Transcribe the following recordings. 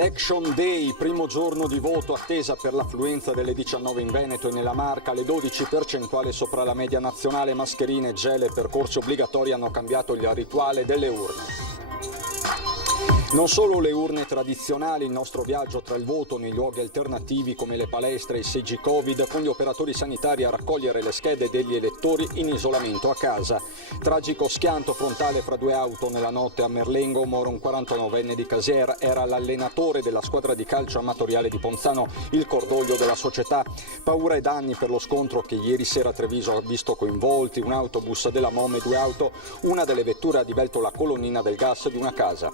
Election Day, primo giorno di voto, attesa per l'affluenza delle 19 in Veneto e nella Marca, alle 12 percentuale sopra la media nazionale, mascherine, gel e percorsi obbligatori hanno cambiato il rituale delle urne. Non solo le urne tradizionali, il nostro viaggio tra il voto nei luoghi alternativi come le palestre e i seggi Covid, con gli operatori sanitari a raccogliere le schede degli elettori in isolamento a casa. Tragico schianto frontale fra due auto nella notte a Merlengo, muore un 49enne di Casier, era l'allenatore della squadra di calcio amatoriale di Ponzano, il cordoglio della società. Paura e danni per lo scontro che ieri sera a Treviso ha visto coinvolti un autobus della Mom e due auto, una delle vetture ha divelto la colonnina del gas di una casa.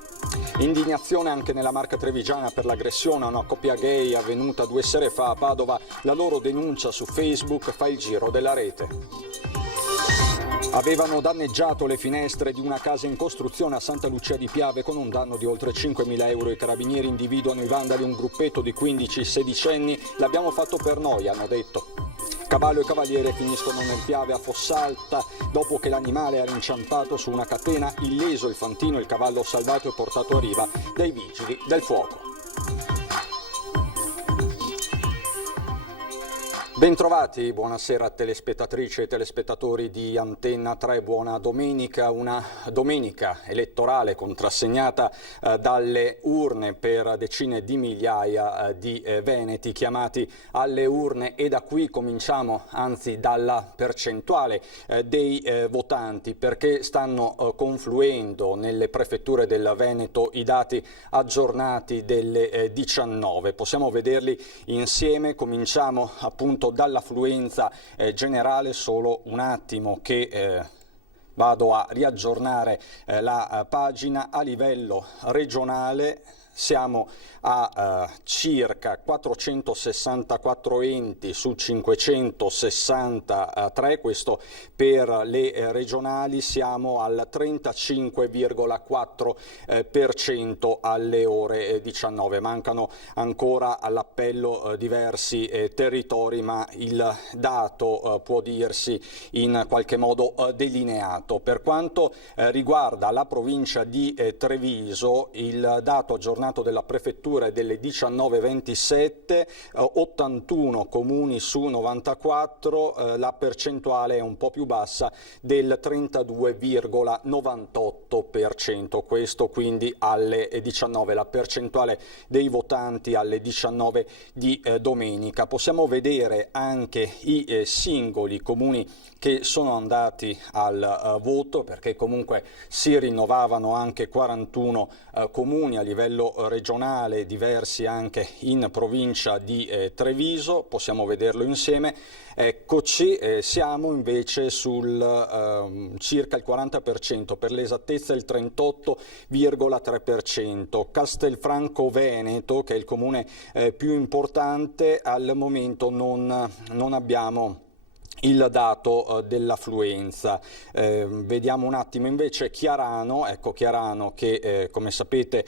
Indignazione anche nella Marca trevigiana per l'aggressione a una coppia gay avvenuta 2 sere fa a Padova. La loro denuncia su Facebook fa il giro della rete. Avevano danneggiato le finestre di una casa in costruzione a Santa Lucia di Piave con un danno di oltre 5.000 euro. I carabinieri individuano i vandali, un gruppetto di 15-16enni. L'abbiamo fatto per noi, hanno detto. Cavallo e cavaliere finiscono nel Piave a Fossalta dopo che l'animale era inciampato su una catena, illeso il fantino, il cavallo salvato e portato a riva dai vigili del fuoco. Bentrovati, buonasera telespettatrici e telespettatori di Antenna 3, buona domenica, una domenica elettorale contrassegnata dalle urne per decine di migliaia di veneti chiamati alle urne, e da qui cominciamo, anzi dalla percentuale dei votanti, perché stanno confluendo nelle prefetture del Veneto i dati aggiornati delle 19. Possiamo vederli insieme, cominciamo appunto dall'affluenza generale. Solo un attimo che vado a riaggiornare la pagina. A livello regionale siamo a circa 464 enti su 563, questo per le regionali. Siamo al 35,4% alle ore 19. Mancano ancora all'appello diversi territori, ma il dato può dirsi in qualche modo delineato. Per quanto riguarda la provincia di Treviso, il dato aggiornato della prefettura delle 19-27, 81 comuni su 94, la percentuale è un po' più bassa del 32,98%, questo quindi alle 19, la percentuale dei votanti alle 19 di domenica. Possiamo vedere anche i singoli comuni che sono andati al voto, perché comunque si rinnovavano anche 41 comuni a livello regionale, diversi anche in provincia di Treviso. Possiamo vederlo insieme. Eccoci, siamo invece sul circa il 40%, per l'esattezza il 38,3%. Castelfranco Veneto, che è il comune più importante, al momento non abbiamo il dato dell'affluenza. Vediamo un attimo invece Chiarano. Ecco, Chiarano che come sapete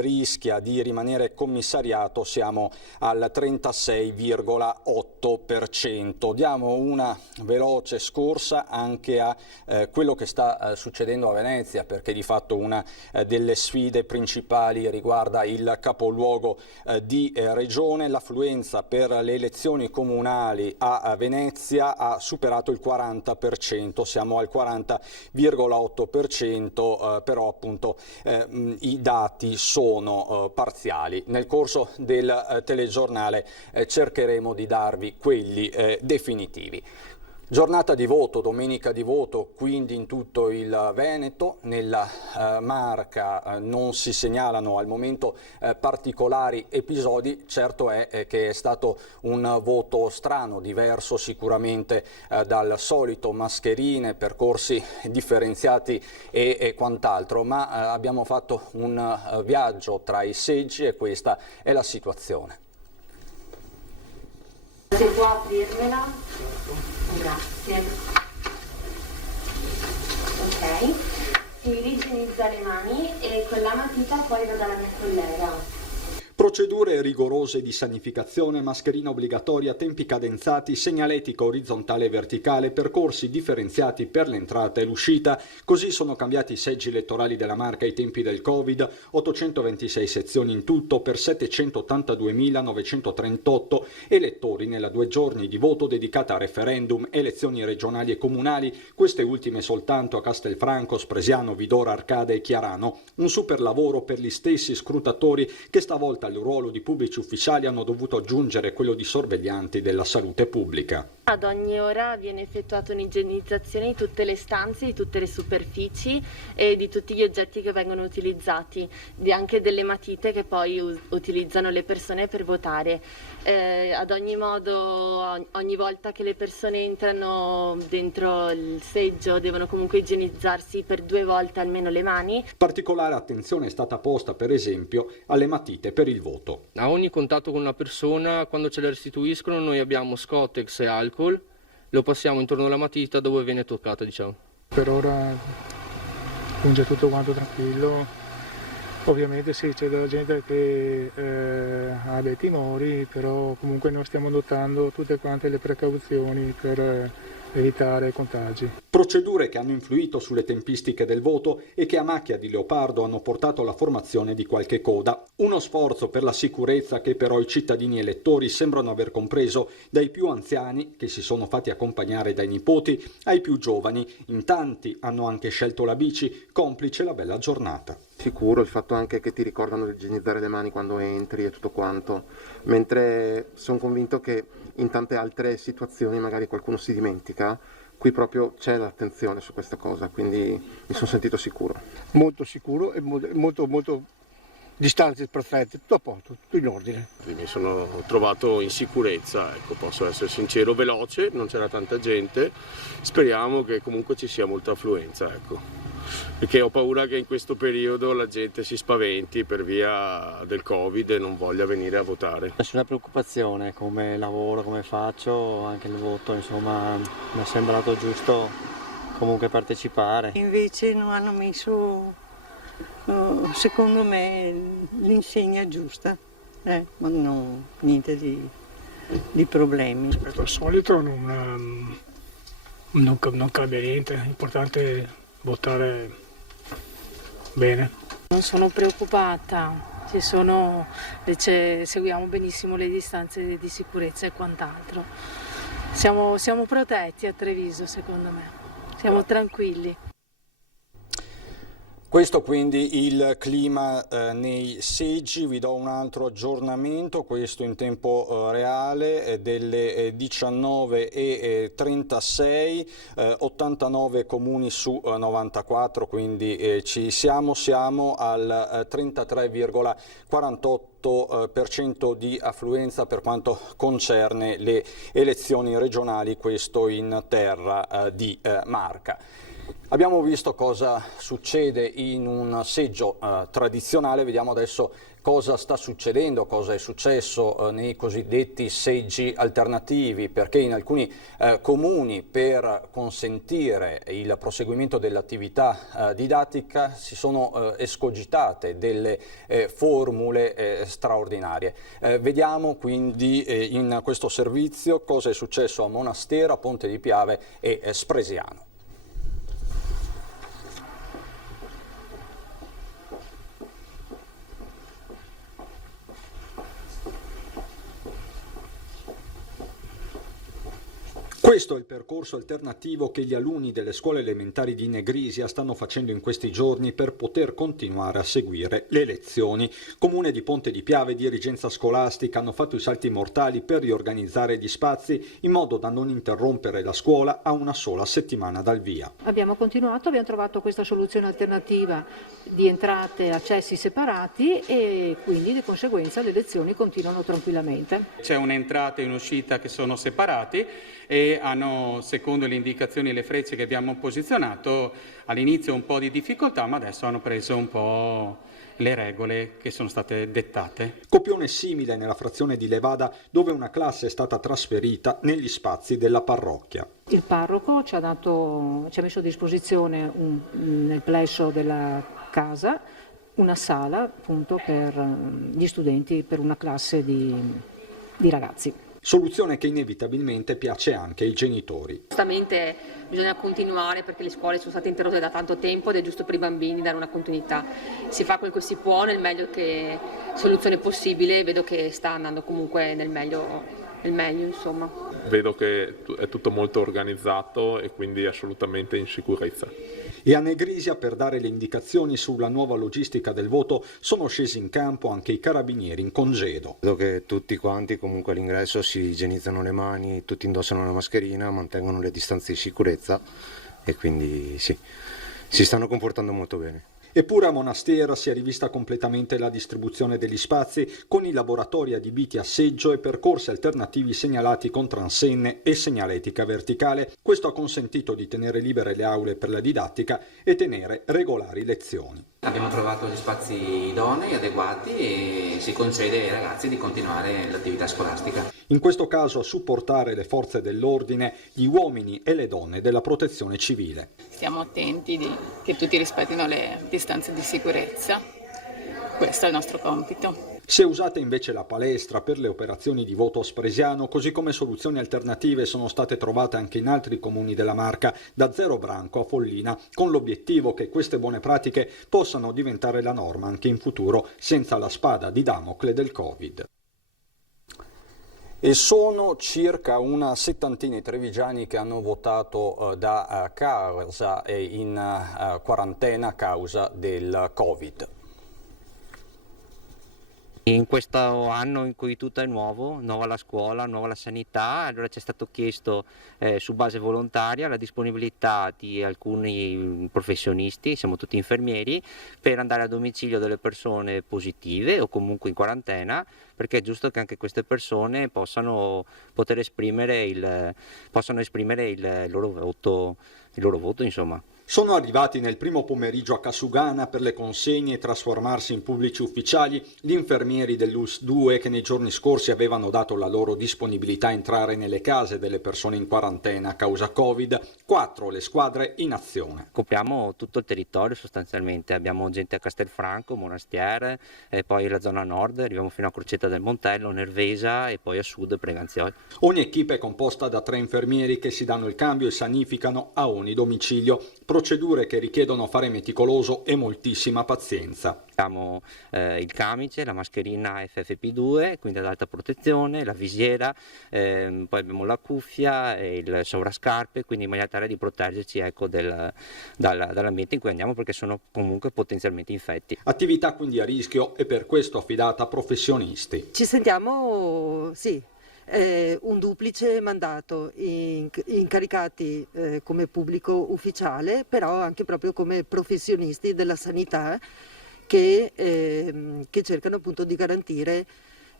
rischia di rimanere commissariato, siamo al 36,8%. Diamo una veloce scorsa anche a quello che sta succedendo a Venezia, perché di fatto una delle sfide principali riguarda il capoluogo di regione. L'affluenza per le elezioni comunali a Venezia ha superato il 40%, siamo al 40,8%, però appunto i dati sono parziali. Nel corso del telegiornale cercheremo di darvi quelli definitivi. Giornata di voto, domenica di voto, quindi in tutto il Veneto. Nella Marca non si segnalano al momento particolari episodi. Certo è che è stato un voto strano, diverso sicuramente dal solito, mascherine, percorsi differenziati e quant'altro, ma abbiamo fatto un viaggio tra i seggi e questa è la situazione. Se può aprirmela? Grazie. Ok, si igienizza le mani e con la matita poi va dalla mia collega. Procedure rigorose di sanificazione, mascherina obbligatoria, tempi cadenzati, segnaletica orizzontale e verticale, percorsi differenziati per l'entrata e l'uscita. Così sono cambiati i seggi elettorali della Marca ai tempi del Covid, 826 sezioni in tutto per 782.938 elettori nella 2 giorni di voto dedicata a referendum, elezioni regionali e comunali, queste ultime soltanto a Castelfranco, Spresiano, Vidora, Arcade e Chiarano. Un super lavoro per gli stessi scrutatori che stavolta al ruolo di pubblici ufficiali hanno dovuto aggiungere quello di sorveglianti della salute pubblica. Ad ogni ora viene effettuata un'igienizzazione di tutte le stanze, di tutte le superfici e di tutti gli oggetti che vengono utilizzati, anche delle matite che poi utilizzano le persone per votare. Ad ogni modo, ogni volta che le persone entrano dentro il seggio devono comunque igienizzarsi per 2 volte almeno le mani. Particolare attenzione è stata posta, per esempio, alle matite per il voto. A ogni contatto con una persona, quando ce le restituiscono, noi abbiamo Scottex e alcol, lo passiamo intorno alla matita dove viene toccata, diciamo. Per ora funge tutto quanto tranquillo. Ovviamente sì, c'è della gente che ha dei timori, però comunque noi stiamo adottando tutte quante le precauzioni per evitare contagi. Procedure che hanno influito sulle tempistiche del voto e che a macchia di leopardo hanno portato alla formazione di qualche coda. Uno sforzo per la sicurezza che però i cittadini elettori sembrano aver compreso, dai più anziani, che si sono fatti accompagnare dai nipoti, ai più giovani. In tanti hanno anche scelto la bici, complice la bella giornata. Sicuro il fatto anche che ti ricordano di igienizzare le mani quando entri e tutto quanto, mentre sono convinto che in tante altre situazioni magari qualcuno si dimentica, qui proprio c'è l'attenzione su questa cosa, quindi mi sono sentito sicuro. Molto sicuro e molto distanze perfette, tutto a posto, tutto in ordine. Mi sono trovato in sicurezza, ecco, posso essere sincero, veloce, non c'era tanta gente, speriamo che comunque ci sia molta affluenza, ecco. Perché ho paura che in questo periodo la gente si spaventi per via del Covid e non voglia venire a votare. Nessuna preoccupazione, come lavoro, come faccio, anche il voto, insomma, mi è sembrato giusto comunque partecipare. Invece non hanno messo, secondo me, l'insegna giusta, ma no, niente di problemi. Rispetto al solito non cambia niente, l'importante è votare bene. Non sono preoccupata, seguiamo benissimo le distanze di sicurezza e quant'altro. Siamo protetti a Treviso, secondo me, siamo tranquilli. Questo quindi il clima nei seggi. Vi do un altro aggiornamento, questo in tempo reale, delle 19:36, 89 comuni su 94, quindi siamo al 33,48% di affluenza per quanto concerne le elezioni regionali, questo in terra di Marca. Abbiamo visto cosa succede in un seggio tradizionale, vediamo adesso cosa sta succedendo, cosa è successo nei cosiddetti seggi alternativi, perché in alcuni comuni per consentire il proseguimento dell'attività didattica si sono escogitate delle formule straordinarie. Vediamo quindi in questo servizio cosa è successo a Monastera, Ponte di Piave e Spresiano. Questo è il percorso alternativo che gli alunni delle scuole elementari di Negrisia stanno facendo in questi giorni per poter continuare a seguire le lezioni. Comune di Ponte di Piave e dirigenza scolastica hanno fatto i salti mortali per riorganizzare gli spazi in modo da non interrompere la scuola a una sola settimana dal via. Abbiamo trovato questa soluzione alternativa di entrate e accessi separati e quindi di conseguenza le lezioni continuano tranquillamente. C'è un'entrata e un'uscita che sono separati e hanno, secondo le indicazioni e le frecce che abbiamo posizionato, all'inizio un po' di difficoltà, ma adesso hanno preso un po' le regole che sono state dettate. Copione simile nella frazione di Levada, dove una classe è stata trasferita negli spazi della parrocchia. Il parroco ci ha messo a disposizione nel plesso della casa una sala appunto per gli studenti, per una classe di ragazzi. Soluzione che inevitabilmente piace anche ai genitori. Giustamente bisogna continuare perché le scuole sono state interrotte da tanto tempo ed è giusto per i bambini dare una continuità. Si fa quel che si può nel meglio che soluzione possibile e vedo che sta andando comunque nel meglio insomma. Vedo che è tutto molto organizzato e quindi assolutamente in sicurezza. E a Negrisia, per dare le indicazioni sulla nuova logistica del voto, sono scesi in campo anche i carabinieri in congedo. Vedo che tutti quanti comunque all'ingresso si igienizzano le mani, tutti indossano la mascherina, mantengono le distanze di sicurezza e quindi sì, si stanno comportando molto bene. Eppure a Monastir si è rivista completamente la distribuzione degli spazi, con i laboratori adibiti a seggio e percorsi alternativi segnalati con transenne e segnaletica verticale. Questo ha consentito di tenere libere le aule per la didattica e tenere regolari lezioni. Abbiamo trovato gli spazi idonei, adeguati e si concede ai ragazzi di continuare l'attività scolastica. In questo caso a supportare le forze dell'ordine, gli uomini e le donne della protezione civile. Stiamo attenti che tutti rispettino le distanze di sicurezza, questo è il nostro compito. Si è usata invece la palestra per le operazioni di voto a Spresiano, così come soluzioni alternative sono state trovate anche in altri comuni della Marca, da Zero Branco a Follina, con l'obiettivo che queste buone pratiche possano diventare la norma anche in futuro, senza la spada di Damocle del Covid. E sono circa una settantina i trevigiani che hanno votato da casa e in quarantena a causa del Covid. In questo anno in cui tutto è nuovo, nuova la scuola, nuova la sanità, allora ci è stato chiesto su base volontaria la disponibilità di alcuni professionisti, siamo tutti infermieri, per andare a domicilio delle persone positive o comunque in quarantena, perché è giusto che anche queste persone possano esprimere il loro voto, insomma. Sono arrivati nel primo pomeriggio a Casugana per le consegne e trasformarsi in pubblici ufficiali gli infermieri dell'US 2 che nei giorni scorsi avevano dato la loro disponibilità a entrare nelle case delle persone in quarantena a causa Covid. 4 le squadre in azione. Copriamo tutto il territorio sostanzialmente, abbiamo gente a Castelfranco, Monastiere, e poi la zona nord, arriviamo fino a Crocetta del Montello, Nervesa e poi a sud Preganzioli. Ogni equipe è composta da 3 infermieri che si danno il cambio e sanificano a ogni domicilio. Procedure che richiedono fare meticoloso e moltissima pazienza. Abbiamo il camice, la mascherina FFP2, quindi ad alta protezione, la visiera, poi abbiamo la cuffia e il sovrascarpe, quindi in maniera tale di proteggerci dall'ambiente in cui andiamo, perché sono comunque potenzialmente infetti. Attività quindi a rischio e per questo affidata a professionisti. Ci sentiamo, un duplice mandato, incaricati come pubblico ufficiale, però anche proprio come professionisti della sanità che cercano appunto di garantire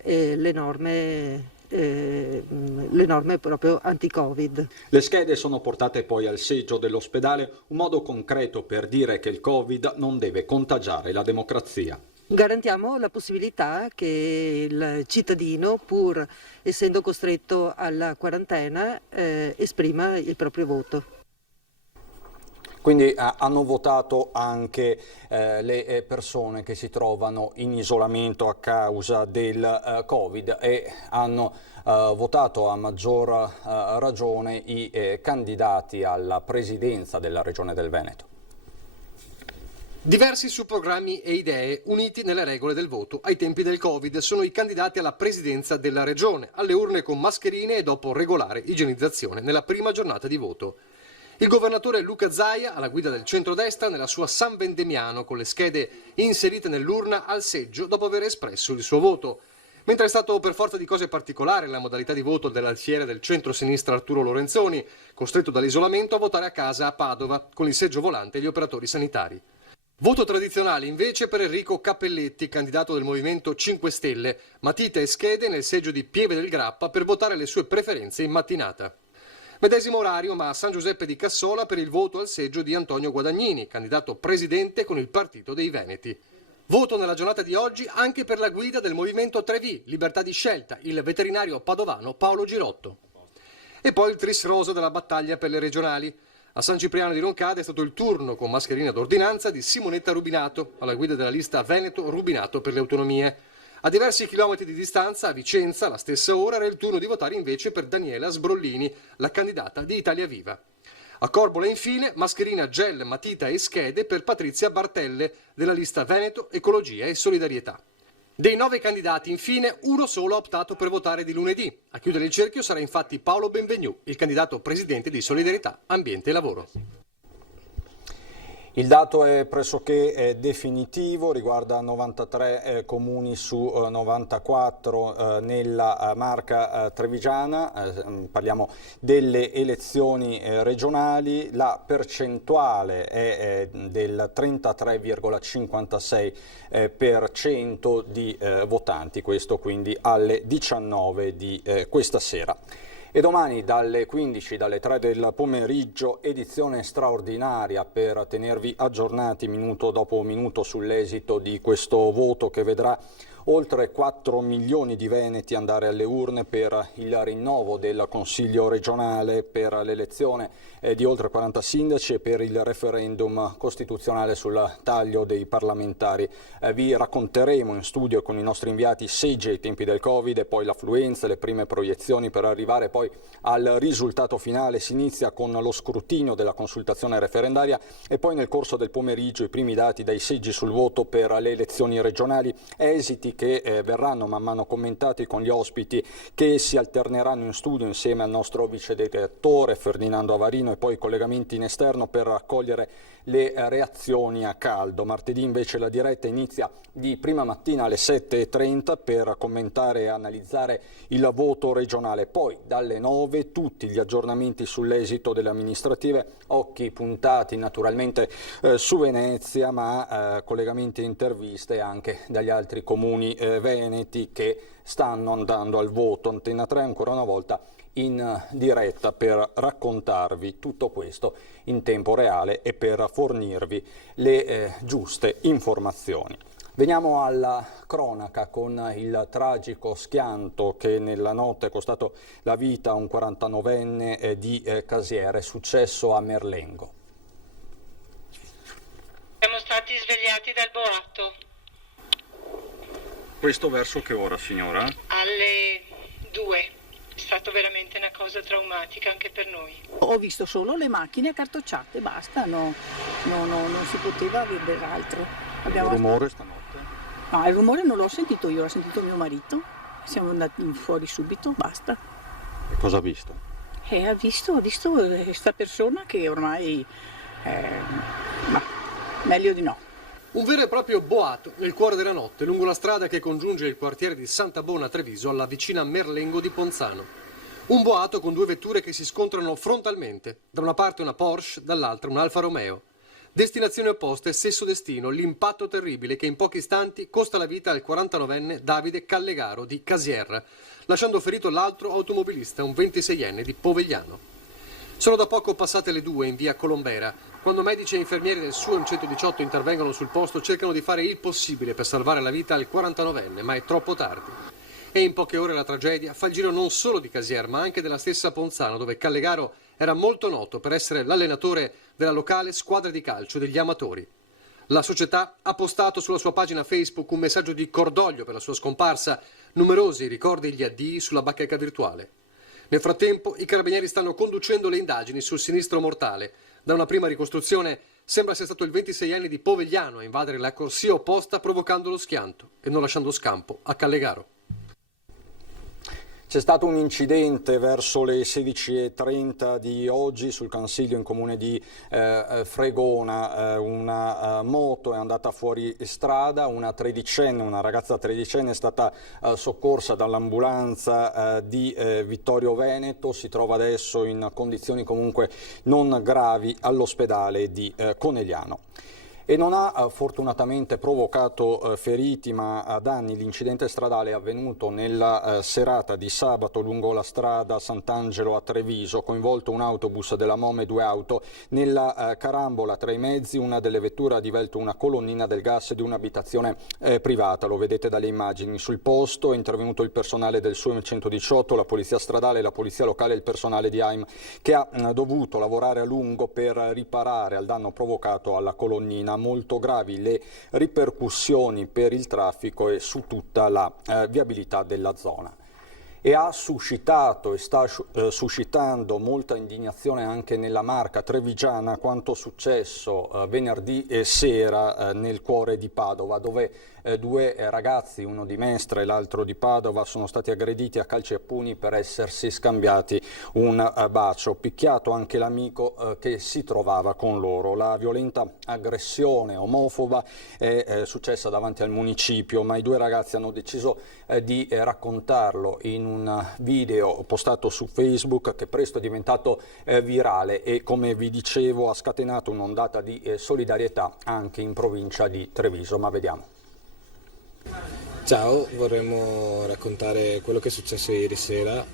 le norme proprio anti-Covid. Le schede sono portate poi al seggio dell'ospedale, un modo concreto per dire che il Covid non deve contagiare la democrazia. Garantiamo la possibilità che il cittadino, pur essendo costretto alla quarantena, esprima il proprio voto. Quindi hanno votato anche le persone che si trovano in isolamento a causa del Covid e hanno votato a maggior ragione i candidati alla presidenza della Regione del Veneto. Diversi su programmi e idee uniti nelle regole del voto. Ai tempi del Covid sono i candidati alla presidenza della regione, alle urne con mascherine e dopo regolare igienizzazione nella prima giornata di voto. Il governatore Luca Zaia, alla guida del centrodestra, nella sua San Vendemiano, con le schede inserite nell'urna al seggio dopo aver espresso il suo voto. Mentre è stato per forza di cose particolare la modalità di voto dell'alfiere del centro-sinistra Arturo Lorenzoni, costretto dall'isolamento a votare a casa a Padova, con il seggio volante e gli operatori sanitari. Voto tradizionale invece per Enrico Cappelletti, candidato del Movimento 5 Stelle, matita e schede nel seggio di Pieve del Grappa per votare le sue preferenze in mattinata. Medesimo orario ma a San Giuseppe di Cassola per il voto al seggio di Antonio Guadagnini, candidato presidente con il Partito dei Veneti. Voto nella giornata di oggi anche per la guida del Movimento 3V, Libertà di Scelta, il veterinario padovano Paolo Girotto. E poi il tris rosa della battaglia per le regionali. A San Cipriano di Roncade è stato il turno con mascherina d'ordinanza di Simonetta Rubinato, alla guida della lista Veneto Rubinato per le autonomie. A diversi chilometri di distanza, a Vicenza, alla stessa ora, era il turno di votare invece per Daniela Sbrollini, la candidata di Italia Viva. A Corbola, infine, mascherina, gel, matita e schede per Patrizia Bartelle, della lista Veneto, Ecologia e Solidarietà. Dei 9 candidati, infine, uno solo ha optato per votare di lunedì. A chiudere il cerchio sarà infatti Paolo Benvenu, il candidato presidente di Solidarietà, Ambiente e Lavoro. Il dato è pressoché definitivo, riguarda 93 comuni su 94 nella Marca trevigiana, parliamo delle elezioni regionali, la percentuale è del 33,56% di votanti, questo quindi alle 19 di questa sera. E domani dalle 15, dalle 3 del pomeriggio, edizione straordinaria per tenervi aggiornati minuto dopo minuto sull'esito di questo voto che vedrà oltre 4 milioni di veneti andare alle urne per il rinnovo del Consiglio regionale, per l'elezione di oltre 40 sindaci e per il referendum costituzionale sul taglio dei parlamentari. Vi racconteremo in studio con i nostri inviati seggi ai tempi del Covid e poi l'affluenza, le prime proiezioni per arrivare poi al risultato finale. Si inizia con lo scrutinio della consultazione referendaria e poi nel corso del pomeriggio i primi dati dai seggi sul voto per le elezioni regionali, esiti che verranno man mano commentati con gli ospiti che si alterneranno in studio insieme al nostro vice direttore Ferdinando Avarino e poi collegamenti in esterno per raccogliere le reazioni a caldo. Martedì invece la diretta inizia di prima mattina alle 7:30 per commentare e analizzare il voto regionale. Poi dalle 9 tutti gli aggiornamenti sull'esito delle amministrative, occhi puntati naturalmente su Venezia, ma collegamenti e interviste anche dagli altri comuni veneti che stanno andando al voto. Antena 3 ancora una volta in diretta per raccontarvi tutto questo in tempo reale e per fornirvi le giuste informazioni. Veniamo alla cronaca con il tragico schianto che nella notte è costato la vita a un 49enne di Casiere, successo a Merlengo. Siamo stati svegliati dal boato. Questo verso che ora, signora? Alle 2. È stata veramente una cosa traumatica anche per noi. Ho visto solo le macchine accartocciate, basta, non si poteva vedere altro. Il rumore stanotte? No, il rumore non l'ho sentito io, l'ha sentito mio marito. Siamo andati fuori subito, basta. E cosa ha visto? Ha visto questa persona che ormai meglio di no. Un vero e proprio boato nel cuore della notte, lungo la strada che congiunge il quartiere di Santa Bona a Treviso alla vicina Merlengo di Ponzano. Un boato con 2 vetture che si scontrano frontalmente, da una parte una Porsche, dall'altra un Alfa Romeo. Destinazioni opposte, stesso destino, l'impatto terribile che in pochi istanti costa la vita al 49enne Davide Callegaro di Casier, lasciando ferito l'altro automobilista, un 26enne di Povegliano. Sono da poco passate le 2 in via Colombera, quando medici e infermieri del SUEM 118 intervengono sul posto, cercano di fare il possibile per salvare la vita al 49enne, ma è troppo tardi. E in poche ore la tragedia fa il giro non solo di Casier, ma anche della stessa Ponzano, dove Callegaro era molto noto per essere l'allenatore della locale squadra di calcio degli amatori. La società ha postato sulla sua pagina Facebook un messaggio di cordoglio per la sua scomparsa, numerosi ricordi e gli addii sulla bacheca virtuale. Nel frattempo i carabinieri stanno conducendo le indagini sul sinistro mortale. Da una prima ricostruzione sembra sia stato il 26enne di Povegliano a invadere la corsia opposta provocando lo schianto e non lasciando scampo a Callegaro. C'è stato un incidente verso le 16:30 di oggi sul Cansiglio in comune di Fregona. Una moto è andata fuori strada, una ragazza tredicenne è stata soccorsa dall'ambulanza di Vittorio Veneto, si trova adesso in condizioni comunque non gravi all'ospedale di Conegliano. E non ha fortunatamente provocato feriti ma danni. L'incidente stradale è avvenuto nella serata di sabato lungo la strada Sant'Angelo a Treviso, coinvolto un autobus della Mome e 2 auto. Nella carambola tra i mezzi una delle vetture ha divelto una colonnina del gas di un'abitazione privata, lo vedete dalle immagini. Sul posto è intervenuto il personale del SUEM 118, la polizia stradale, la polizia locale e il personale di AIM, che ha dovuto lavorare a lungo per riparare al danno provocato alla colonnina. Molto gravi le ripercussioni per il traffico e su tutta la viabilità della zona. E ha suscitato e sta suscitando molta indignazione anche nella Marca trevigiana quanto successo venerdì sera nel cuore di Padova, dove 2 ragazzi, uno di Mestre e l'altro di Padova, sono stati aggrediti a calci e pugni per essersi scambiati un bacio, picchiato anche l'amico che si trovava con loro. La violenta aggressione omofoba è successa davanti al municipio, ma i 2 ragazzi hanno deciso di raccontarlo in un video postato su Facebook che presto è diventato virale e, come vi dicevo, ha scatenato un'ondata di solidarietà anche in provincia di Treviso. Ma vediamo. Ciao, vorremmo raccontare quello che è successo ieri sera,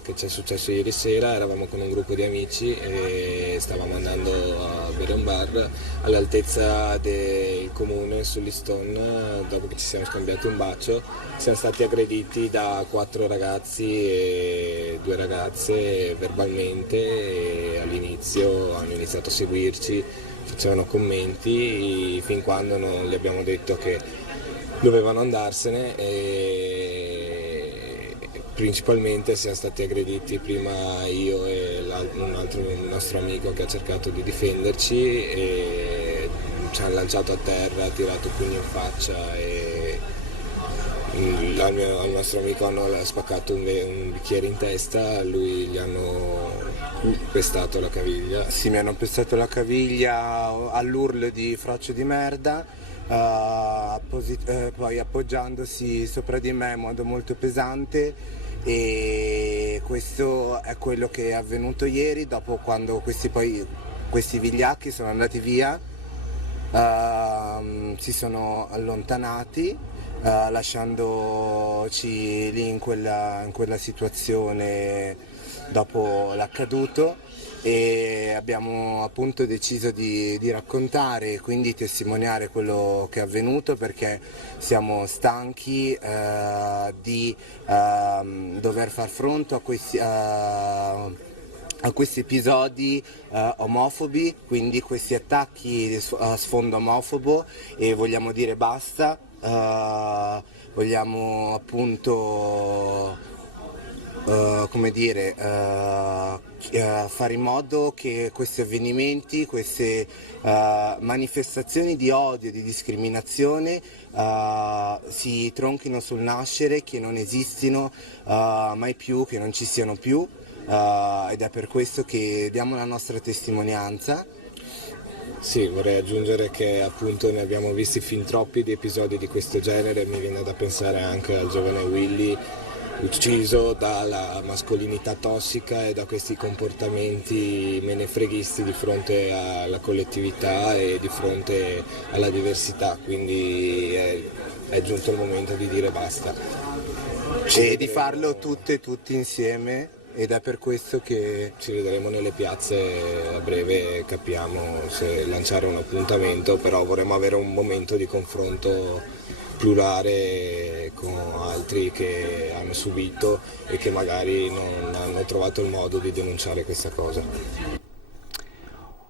eravamo con un gruppo di amici e stavamo andando a bere a un bar all'altezza del comune sull'Iston. Dopo che ci siamo scambiati un bacio siamo stati aggrediti da 4 ragazzi e 2 ragazze verbalmente e all'inizio hanno iniziato a seguirci, facevano commenti fin quando non gli abbiamo detto che dovevano andarsene e principalmente siamo stati aggrediti prima io e un altro nostro amico che ha cercato di difenderci e ci hanno lanciato a terra, ha tirato pugni in faccia e al nostro amico hanno spaccato un bicchiere in testa, a lui gli hanno pestato la caviglia. Sì, mi hanno pestato la caviglia all'urlo di fraccio di merda. Poi appoggiandosi sopra di me in modo molto pesante, e questo è quello che è avvenuto ieri. Dopo, quando questi vigliacchi sono andati via, si sono allontanati lasciandoci lì in quella situazione dopo l'accaduto. E abbiamo appunto deciso di raccontare e quindi testimoniare quello che è avvenuto, perché siamo stanchi di dover far fronte a questi episodi omofobi, quindi questi attacchi a sfondo omofobo, e vogliamo dire basta. Vogliamo appunto fare in modo che questi avvenimenti, queste manifestazioni di odio, di discriminazione si tronchino sul nascere, che non esistino mai più, che non ci siano più, ed è per questo che diamo la nostra testimonianza. Sì, vorrei aggiungere che appunto ne abbiamo visti fin troppi di episodi di questo genere. Mi viene da pensare anche al giovane Willy, ucciso dalla mascolinità tossica e da questi comportamenti menefreghisti di fronte alla collettività e di fronte alla diversità, quindi è giunto il momento di dire basta. E di farlo tutte e tutti insieme, ed è per questo che ci vedremo nelle piazze a breve, capiamo se lanciare un appuntamento, però vorremmo avere un momento di confronto plurale con altri che hanno subito e che magari non hanno trovato il modo di denunciare questa cosa.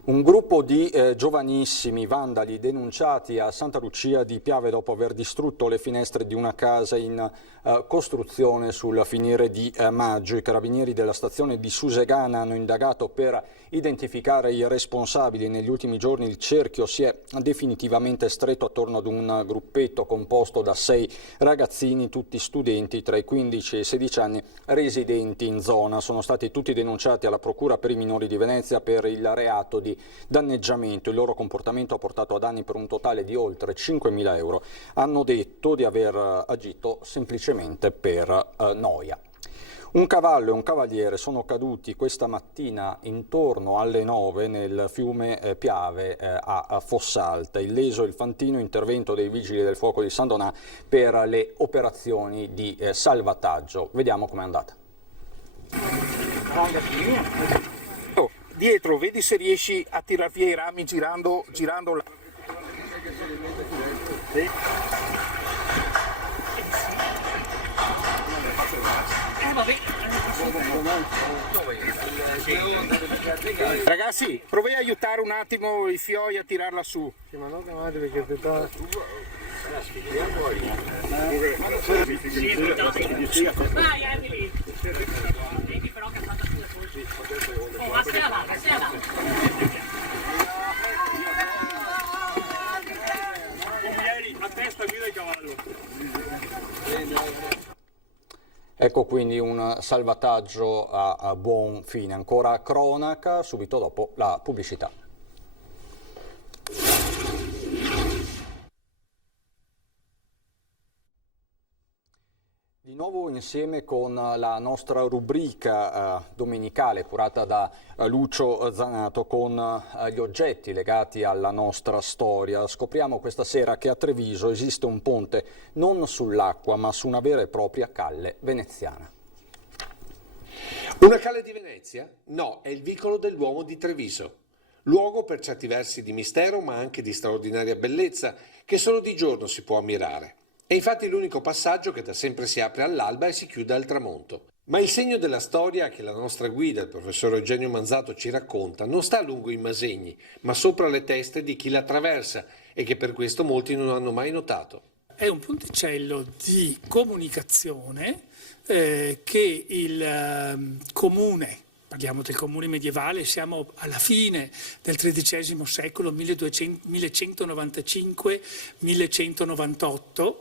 Un gruppo di giovanissimi vandali denunciati a Santa Lucia di Piave dopo aver distrutto le finestre di una casa in costruzione sul finire di maggio. I carabinieri della stazione di Susegana hanno indagato per identificare i responsabili. Negli ultimi giorni il cerchio si è definitivamente stretto attorno ad un gruppetto composto da 6 ragazzini, tutti studenti tra i 15 e i 16 anni, residenti in zona. Sono stati tutti denunciati alla Procura per i minori di Venezia per il reato di danneggiamento. Il loro comportamento ha portato a danni per un totale di oltre 5.000 euro. Hanno detto di aver agito semplicemente per noia. Un cavallo e un cavaliere sono caduti questa mattina intorno alle 9 nel fiume Piave a Fossalta. Illeso il Fantino, intervento dei Vigili del Fuoco di San Donà per le operazioni di salvataggio. Vediamo com'è andata. Oh, dietro, vedi se riesci a tirar via i rami girando la... Ragazzi, provi a aiutare un attimo i fioi a tirarla su. Vai, Emily! Vedi però che ha fatto su. Oh, vai avanti, a testa guida il cavallo. Ecco quindi un salvataggio a buon fine. Ancora cronaca, subito dopo la pubblicità. Di nuovo insieme con la nostra rubrica domenicale curata da Lucio Zanato con gli oggetti legati alla nostra storia. Scopriamo questa sera che a Treviso esiste un ponte non sull'acqua ma su una vera e propria calle veneziana. Una calle di Venezia? No, è il vicolo dell'uomo di Treviso. Luogo per certi versi di mistero ma anche di straordinaria bellezza che solo di giorno si può ammirare. È infatti l'unico passaggio che da sempre si apre all'alba e si chiude al tramonto. Ma il segno della storia che la nostra guida, il professor Eugenio Manzato, ci racconta non sta lungo i Masegni, ma sopra le teste di chi la attraversa e che per questo molti non hanno mai notato. È un ponticello di comunicazione che il comune, parliamo del comune medievale, siamo alla fine del XIII secolo, 1295-1198,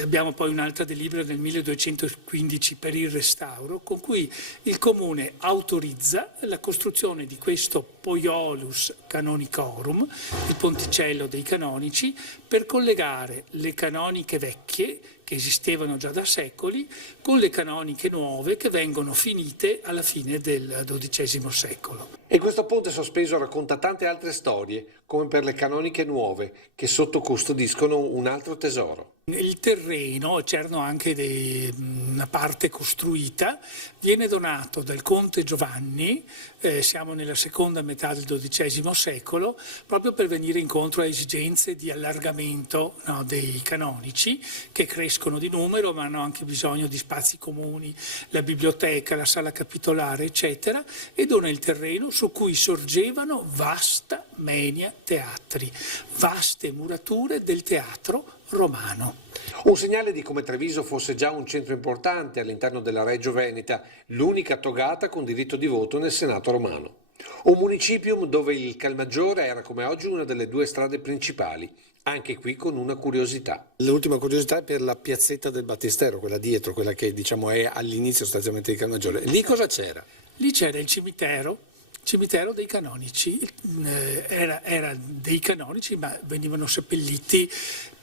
abbiamo poi un'altra delibera nel 1215 per il restauro, con cui il comune autorizza la costruzione di questo Poiolus Canonicorum, il ponticello dei canonici, per collegare le canoniche vecchie, che esistevano già da secoli, con le canoniche nuove che vengono finite alla fine del XII secolo. E questo ponte sospeso racconta tante altre storie, come per le canoniche nuove, che sotto custodiscono un altro tesoro. Il terreno, c'erano anche una parte costruita, viene donato dal conte Giovanni, siamo nella seconda metà del XII secolo, proprio per venire incontro a esigenze di allargamento dei canonici, che crescono di numero ma hanno anche bisogno di spazi comuni, la biblioteca, la sala capitolare eccetera, e dona il terreno su cui sorgevano vasta menia teatri, vaste murature del teatro romano. Un segnale di come Treviso fosse già un centro importante all'interno della Reggio Veneta, l'unica togata con diritto di voto nel Senato romano. Un municipium dove il Calmaggiore era come oggi una delle due strade principali, anche qui con una curiosità. L'ultima curiosità è per la piazzetta del Battistero, quella dietro, quella che diciamo è all'inizio sostanzialmente di Calmaggiore. Lì cosa c'era? Lì c'era il cimitero dei canonici, era dei canonici ma venivano seppelliti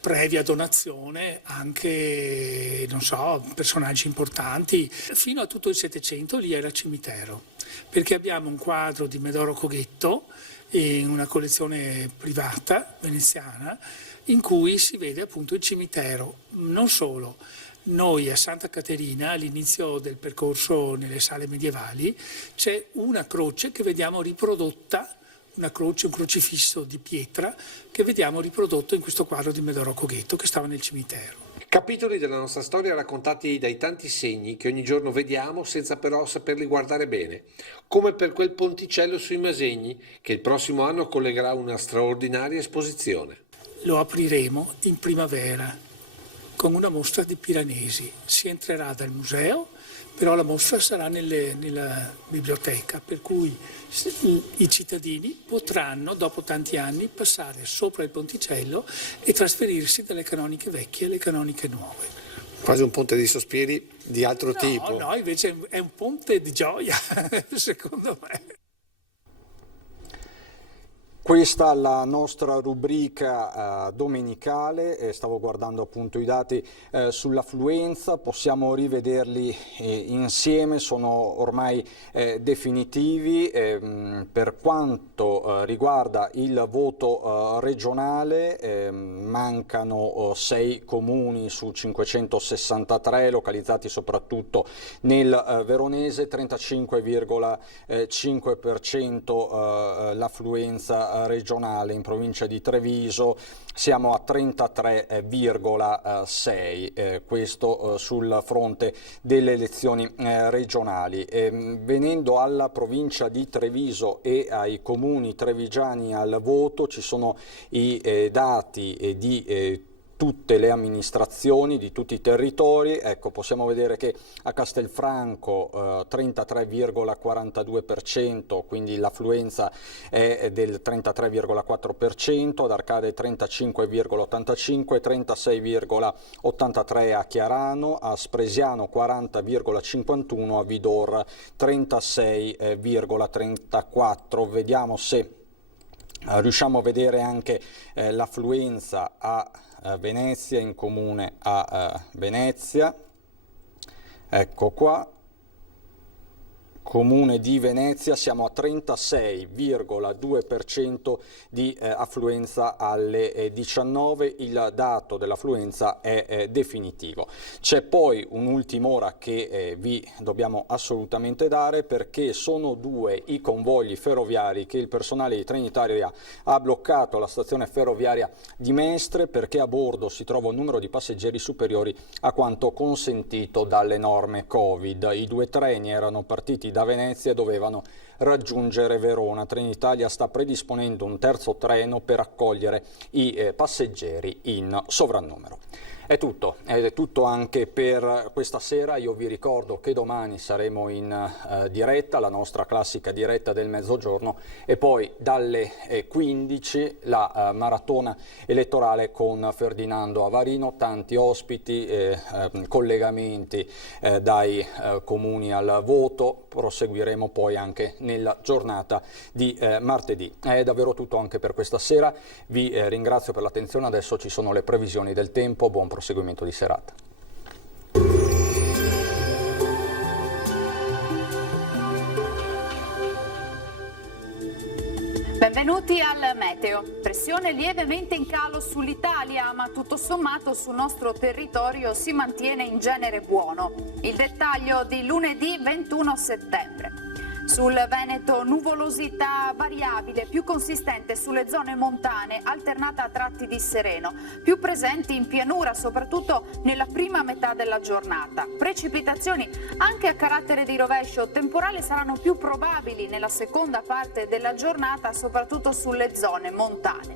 previa donazione anche, non so, personaggi importanti. Fino a tutto il Settecento lì era cimitero, perché abbiamo un quadro di Medoro Coghetto in una collezione privata veneziana in cui si vede appunto il cimitero. Non solo, noi a Santa Caterina, all'inizio del percorso nelle sale medievali, c'è una croce che vediamo riprodotta, una croce, un crocifisso di pietra che vediamo riprodotto in questo quadro di Medoro Coghetto che stava nel cimitero. Capitoli della nostra storia raccontati dai tanti segni che ogni giorno vediamo senza però saperli guardare bene, come per quel ponticello sui Masegni che il prossimo anno collegherà una straordinaria esposizione. Lo apriremo in primavera con una mostra di Piranesi. Si entrerà dal museo, però la mostra sarà nella biblioteca, per cui i cittadini potranno dopo tanti anni passare sopra il ponticello e trasferirsi dalle canoniche vecchie alle canoniche nuove. Quasi un ponte di sospiri di altro tipo. No, invece è un ponte di gioia, secondo me. Questa è la nostra rubrica domenicale, stavo guardando appunto i dati sull'affluenza, possiamo rivederli insieme, sono ormai definitivi. Per quanto riguarda il voto regionale mancano 6 comuni su 563 localizzati soprattutto nel Veronese, 35,5% l'affluenza regionale. In provincia di Treviso siamo a 33,6%, questo sul fronte delle elezioni regionali. Venendo alla provincia di Treviso e ai comuni trevigiani al voto, ci sono i dati di tutte le amministrazioni, di tutti i territori. Ecco, possiamo vedere che a Castelfranco 33,42%, quindi l'affluenza è del 33,4%, ad Arcade 35,85%, 36,83% a Chiarano, a Spresiano 40,51%, a Vidor 36,34%. Vediamo se riusciamo a vedere anche l'affluenza a Venezia, in comune a Venezia. Ecco qua, comune di Venezia, siamo a 36,2% di affluenza alle 19, il dato dell'affluenza è definitivo. C'è poi un'ultima ora che vi dobbiamo assolutamente dare, perché sono 2 i convogli ferroviari che il personale di Trenitalia ha bloccato alla stazione ferroviaria di Mestre, perché a bordo si trova un numero di passeggeri superiori a quanto consentito dalle norme Covid. I 2 treni erano partiti da Venezia e dovevano raggiungere Verona. Trenitalia sta predisponendo un terzo treno per accogliere i passeggeri in sovrannumero. È tutto, ed è tutto anche per questa sera. Io vi ricordo che domani saremo in diretta, la nostra classica diretta del mezzogiorno, e poi dalle 15 la maratona elettorale con Ferdinando Avarino, tanti ospiti, collegamenti dai comuni al voto. Proseguiremo poi anche nella giornata di martedì. È davvero tutto anche per questa sera. Vi ringrazio per l'attenzione. Adesso ci sono le previsioni del tempo. Buon proseguimento di serata. Benvenuti al meteo. Pressione lievemente in calo sull'Italia, ma tutto sommato sul nostro territorio si mantiene in genere buono. Il dettaglio di lunedì 21 settembre. Sul Veneto nuvolosità variabile, più consistente sulle zone montane, alternata a tratti di sereno, più presenti in pianura, soprattutto nella prima metà della giornata. Precipitazioni anche a carattere di rovescio temporale saranno più probabili nella seconda parte della giornata, soprattutto sulle zone montane.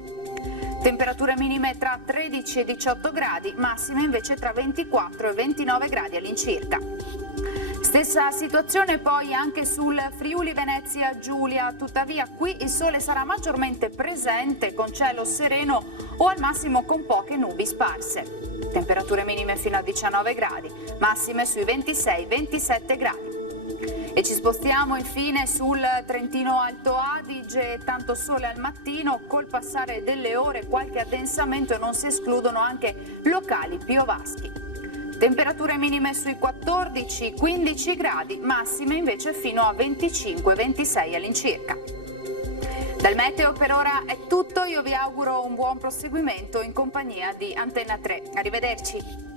Temperature minime tra 13 e 18 gradi, massime invece tra 24 e 29 gradi all'incirca. Stessa situazione poi anche sul Friuli Venezia Giulia, tuttavia qui il sole sarà maggiormente presente con cielo sereno o al massimo con poche nubi sparse. Temperature minime fino a 19 gradi, massime sui 26-27 gradi. E ci spostiamo infine sul Trentino Alto Adige, tanto sole al mattino, col passare delle ore qualche addensamento e non si escludono anche locali piovaschi. Temperature minime sui 14-15 gradi, massime invece fino a 25-26 all'incirca. Dal meteo per ora è tutto, io vi auguro un buon proseguimento in compagnia di Antenna 3. Arrivederci.